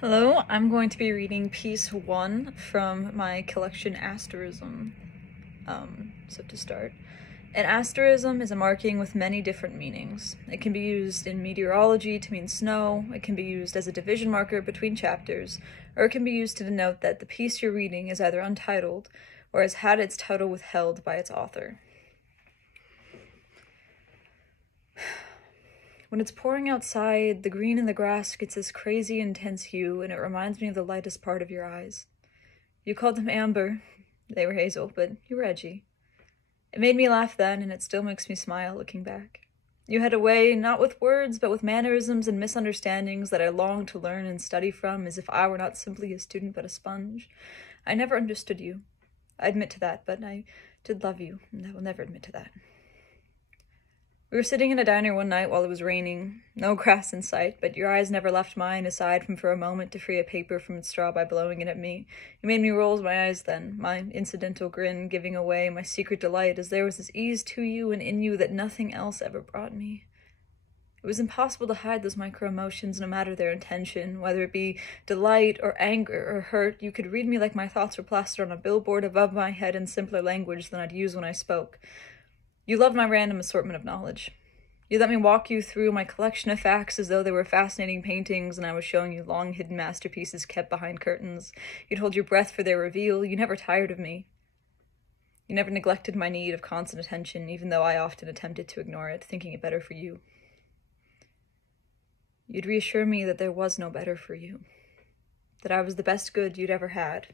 Hello, I'm going to be reading piece 1 from my collection Asterism. So to start, an asterism is a marking with many different meanings. It can be used in meteorology to mean snow, it can be used as a division marker between chapters, or it can be used to denote that the piece you're reading is either untitled or has had its title withheld by its author. When it's pouring outside, the green in the grass gets this crazy intense hue, and it reminds me of the lightest part of your eyes. You called them amber. They were hazel, but you were edgy. It made me laugh then, and it still makes me smile looking back. You had a way, not with words, but with mannerisms and misunderstandings that I longed to learn and study from, as if I were not simply a student but a sponge. I never understood you. I admit to that, but I did love you, and I will never admit to that. We were sitting in a diner one night while it was raining. No grass in sight, but your eyes never left mine aside from for a moment to free a paper from its straw by blowing it at me. You made me roll my eyes then, my incidental grin giving away my secret delight as there was this ease to you and in you that nothing else ever brought me. It was impossible to hide those micro-emotions no matter their intention, whether it be delight or anger or hurt. You could read me like my thoughts were plastered on a billboard above my head in simpler language than I'd use when I spoke. You loved my random assortment of knowledge. You let me walk you through my collection of facts as though they were fascinating paintings, and I was showing you long-hidden masterpieces kept behind curtains. You'd hold your breath for their reveal. You never tired of me. You never neglected my need of constant attention, even though I often attempted to ignore it, thinking it better for you. You'd reassure me that there was no better for you, that I was the best good you'd ever had,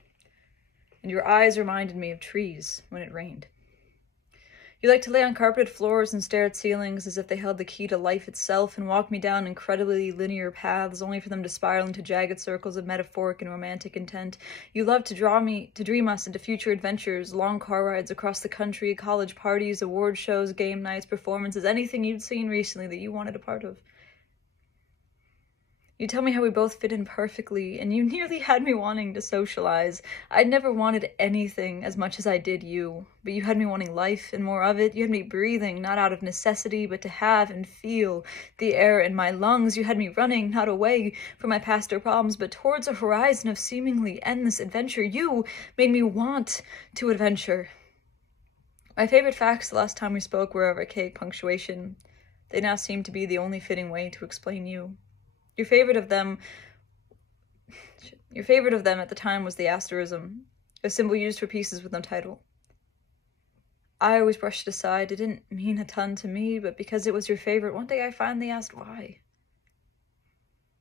and your eyes reminded me of trees when it rained. You liked to lay on carpeted floors and stare at ceilings as if they held the key to life itself and walk me down incredibly linear paths only for them to spiral into jagged circles of metaphoric and romantic intent. You loved to dream us into future adventures, long car rides across the country, college parties, award shows, game nights, performances, anything you'd seen recently that you wanted a part of. You tell me how we both fit in perfectly, and you nearly had me wanting to socialize. I'd never wanted anything as much as I did you, but you had me wanting life and more of it. You had me breathing, not out of necessity, but to have and feel the air in my lungs. You had me running, not away from my past or problems, but towards a horizon of seemingly endless adventure. You made me want to adventure. My favorite facts the last time we spoke were of archaic punctuation. They now seem to be the only fitting way to explain you. Your favorite of them at the time was the asterism, a symbol used for pieces with no title. I always brushed it aside. It didn't mean a ton to me, but because it was your favorite, one day I finally asked why.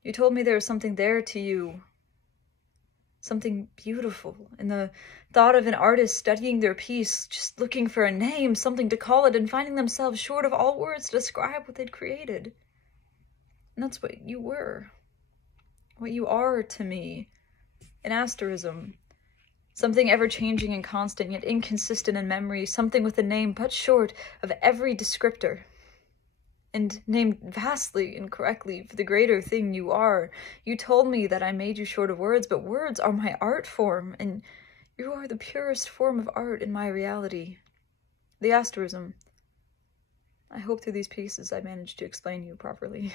You told me there was something there to you, something beautiful, in the thought of an artist studying their piece, just looking for a name, something to call it, and finding themselves short of all words to describe what they'd created. And that's what you were, what you are to me, an asterism, something ever-changing and constant, yet inconsistent in memory, something with a name but short of every descriptor, and named vastly incorrectly for the greater thing you are. You told me that I made you short of words, but words are my art form, and you are the purest form of art in my reality. The asterism. I hope through these pieces I managed to explain you properly.